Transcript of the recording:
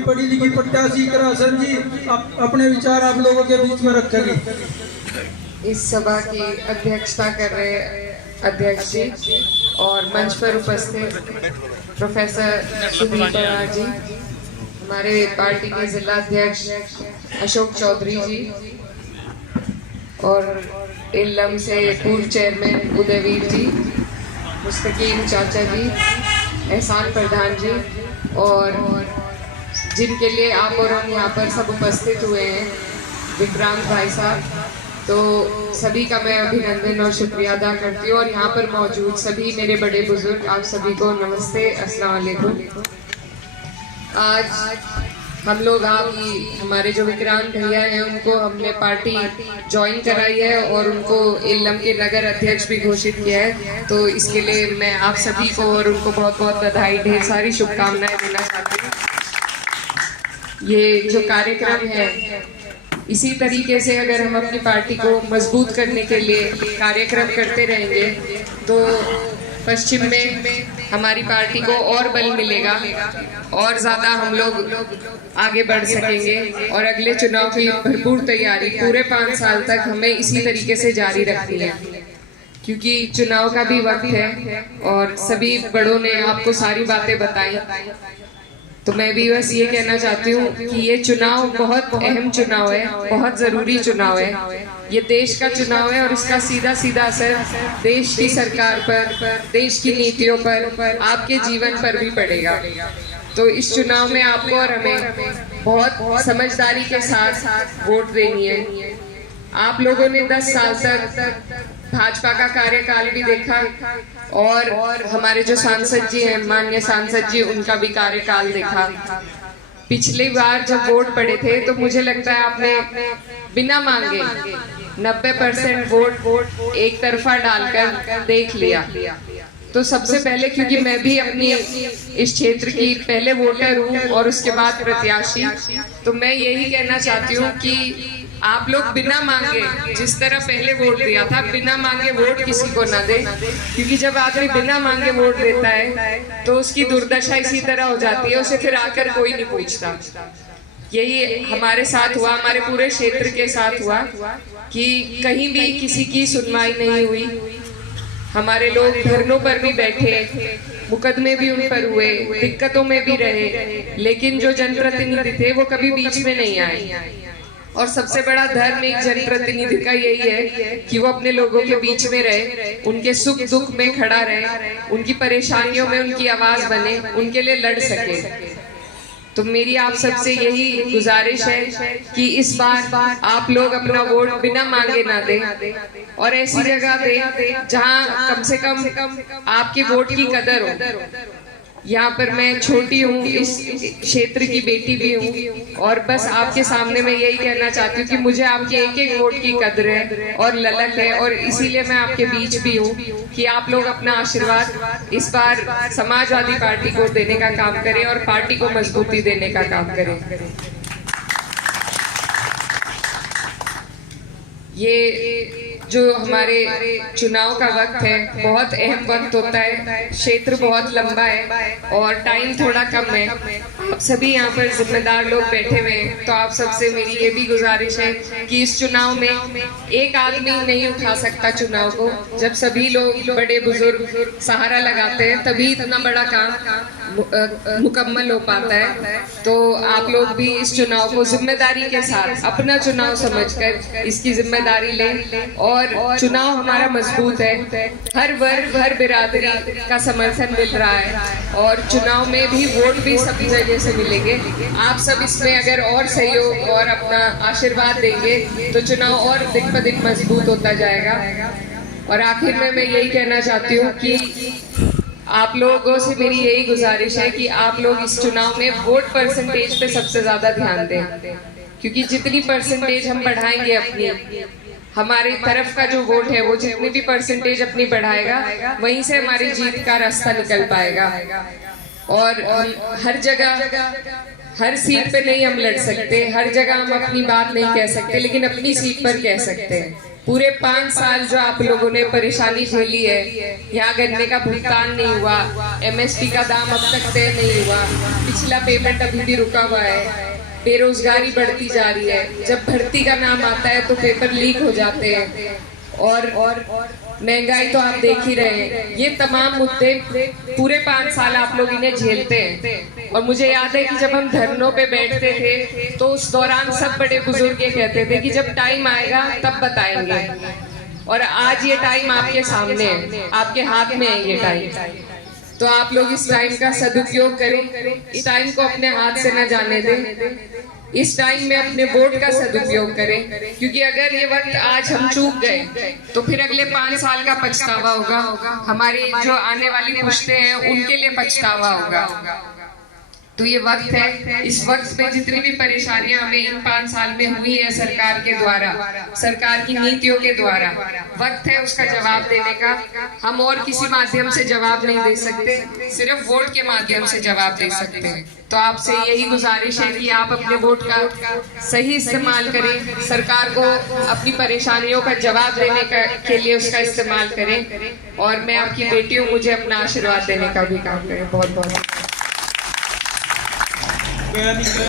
पढ़ी लिखी प्रत्याशी करासन जी अपने विचार आप लोगों के बीच में रखेंगे। इस सभा की अध्यक्षता कर रहे अध्यक्ष जी और मंच पर उपस्थित प्रोफेसर सुदीप बराड़ जी, हमारे पार्टी के जिला अध्यक्ष अशोक चौधरी जी और इल्लम से पूर्व चेयरमैन उदयवीर जी, मुस्तकीम चाचा जी, एहसान प्रधान जी और जिनके लिए आप और हम यहाँ पर सब उपस्थित हुए हैं, विक्रांत भाई साहब, तो सभी का मैं अभिनंदन और शुक्रिया अदा करती हूँ। और यहाँ पर मौजूद सभी मेरे बड़े बुजुर्ग, आप सभी को नमस्ते, अस्सलाम वालेकुम। आज हम लोग हमारे जो विक्रांत भैया हैं उनको हमने पार्टी ज्वाइन कराई है और उनको इल्लम के नगर अध्यक्ष भी घोषित किया है, तो इसके लिए मैं आप सभी को और उनको बहुत बहुत बधाई, ढेर सारी शुभकामनाएं देना चाहती हूँ। ये जो कार्यक्रम है, इसी तरीके से अगर हम अपनी पार्टी को मजबूत करने के लिए कार्यक्रम करते रहेंगे तो पश्चिम में हमारी पार्टी को और बल मिलेगा और ज़्यादा हम लोग आगे बढ़ सकेंगे। और अगले चुनाव की भरपूर तैयारी पूरे 5 साल तक हमें इसी तरीके से जारी रखनी है, क्योंकि चुनाव का भी वक्त है और सभी बड़ों ने आपको सारी बातें बताई। तो मैं भी बस ये कहना चाहती हूँ कि ये चुनाव बहुत अहम चुनाव है, बहुत ज़रूरी चुनाव है। ये देश का चुनाव है और इसका सीधा सीधा असर देश की सरकार पर, देश की नीतियों पर, आपके जीवन पर भी पड़ेगा। तो इस चुनाव में आपको और हमें बहुत समझदारी के साथ वोट देनी है। आप लोगों ने 10 साल तक भाजपा का कार्यकाल भी देखा और हमारे जो सांसद जी हैं, माननीय सांसद जी, उनका भी कार्यकाल देखा। पिछली बार जब वोट पड़े थे तो मुझे लगता है आपने बिना मांगे 90% वोट एक तरफा डालकर देख लिया। तो सबसे पहले, क्योंकि मैं भी अपनी इस क्षेत्र की पहले वोटर हूँ और उसके बाद प्रत्याशी, तो मैं यही कहना चाहती हूँ कि आप लोग बिना मांगे, जिस तरह पहले वोट दिया था, बिना मांगे वोट किसी को ना दे, क्योंकि जब आदमी बिना मांगे वोट देता है तो उसकी दुर्दशा इसी तरह हो जाती है, उसे फिर आकर कोई नहीं पूछता। यही हमारे साथ हुआ, हमारे पूरे क्षेत्र के साथ हुआ कि कहीं भी किसी की सुनवाई नहीं हुई। हमारे लोग धरनों पर भी बैठे, मुकदमे भी उन पर हुए, दिक्कतों में भी रहे, लेकिन जो जनप्रतिनिधि थे वो कभी बीच में नहीं आए। और सबसे बड़ा धर्म एक जनप्रतिनिधि का यही है कि वो अपने लोगों के बीच में रहे, उनके सुख दुख में खड़ा रहे, उनकी परेशानियों में उनकी आवाज बने, उनके लिए लड़ सके। तो मेरी आप सबसे यही गुजारिश है कि इस बार आप लोग अपना वोट बिना मांगे ना दें और ऐसी जगह दें जहां कम से कम आपके वोट की कदर हो। यहाँ पर मैं छोटी हूँ, इस क्षेत्र की बेटी भी हूँ और बस आपके सामने मैं यही कहना चाहती हूँ कि मुझे आपके एक एक वोट की कदर है और ललक है, और इसीलिए मैं आपके बीच भी हूँ कि आप लोग अपना आशीर्वाद इस बार समाजवादी पार्टी को देने का काम करें और पार्टी को मजबूती देने का काम करें। ये जो हमारे चुनाव का वक्त है, बहुत अहम वक्त होता है, क्षेत्र बहुत लंबा है और टाइम थोड़ा कम है। आप सभी यहाँ पर जिम्मेदार लोग बैठे हुए हैं, तो आप सबसे मेरी ये भी गुजारिश है कि इस चुनाव में एक आदमी नहीं उठा सकता चुनाव को। जब सभी लोग बड़े बुजुर्ग सहारा लगाते हैं तभी इतना बड़ा काम मुकम्मल हो पाता है। तो आप लोग भी इस चुनाव को जिम्मेदारी के साथ अपना चुनाव समझकर इसकी जिम्मेदारी लें और चुनाव हमारा मजबूत है। हर वर्ग, हर बिरादरी का समर्थन मिल रहा है और चुनाव में भी वोट भी सभी जगह से मिलेंगे। आप सब इसमें अगर और सहयोग और अपना आशीर्वाद देंगे तो चुनाव और दिन ब दिन मजबूत होता जाएगा। और आखिर में मैं यही कहना चाहती हूँ कि आप लोगों से मेरी यही गुजारिश है कि आप लोग इस चुनाव में वोट परसेंटेज पे सबसे ज्यादा ध्यान दें, क्योंकि जितनी परसेंटेज हम बढ़ाएंगे अपनी, हमारी तरफ का जो वोट है वो जितनी भी परसेंटेज अपनी बढ़ाएगा, वहीं से हमारी जीत का रास्ता निकल पाएगा। और हर जगह, हर सीट पे नहीं हम लड़ सकते, हर जगह हम अपनी बात नहीं कह सकते, लेकिन अपनी सीट पर कह सकते हैं। पूरे 5 साल जो आप लोगों ने परेशानी झेली है, यहाँ गन्ने का भुगतान नहीं हुआ, एमएसपी का दाम अब तक तय नहीं हुआ, पिछला पेमेंट अभी भी रुका हुआ है, बेरोजगारी बढ़ती जा रही है, जब भर्ती का नाम आता है तो पेपर लीक हो जाते हैं, और महंगाई तो आप देख ही रहे हैं। ये तमाम मुद्दे पूरे 5 साल आप लोग इन्हें झेलते हैं। और मुझे याद है कि जब हम धरनों पे बैठते थे तो उस दौरान सब बड़े बुजुर्ग ये कहते थे कि जब टाइम आएगा तब बताएंगे, और आज ये टाइम आपके सामने है, आपके हाथ में है ये टाइम। तो आप लोग इस टाइम का सदुपयोग करें, इस टाइम को अपने हाथ से न जाने दें, इस टाइम में अपने वोट का सदुपयोग करें, क्योंकि अगर ये वक्त आज हम चूक गए तो फिर अगले 5 साल का पछतावा होगा, हमारी जो आने वाली पुश्तें हैं उनके लिए पछतावा होगा। तो ये वक्त है, इस वक्त में जितनी भी परेशानियां हमें इन 5 साल में हुई है सरकार के द्वारा, सरकार की नीतियों के द्वारा, वक्त है उसका जवाब देने का। हम और किसी माध्यम से जवाब नहीं दे सकते, सिर्फ वोट के माध्यम से जवाब दे सकते हैं। तो आपसे यही गुजारिश है कि आप अपने वोट का सही इस्तेमाल करें, सरकार को अपनी परेशानियों का जवाब देने के लिए उसका इस्तेमाल करें, और मैं आपकी बेटी हूँ, मुझे अपना आशीर्वाद देने का भी काम करें। बहुत बहुत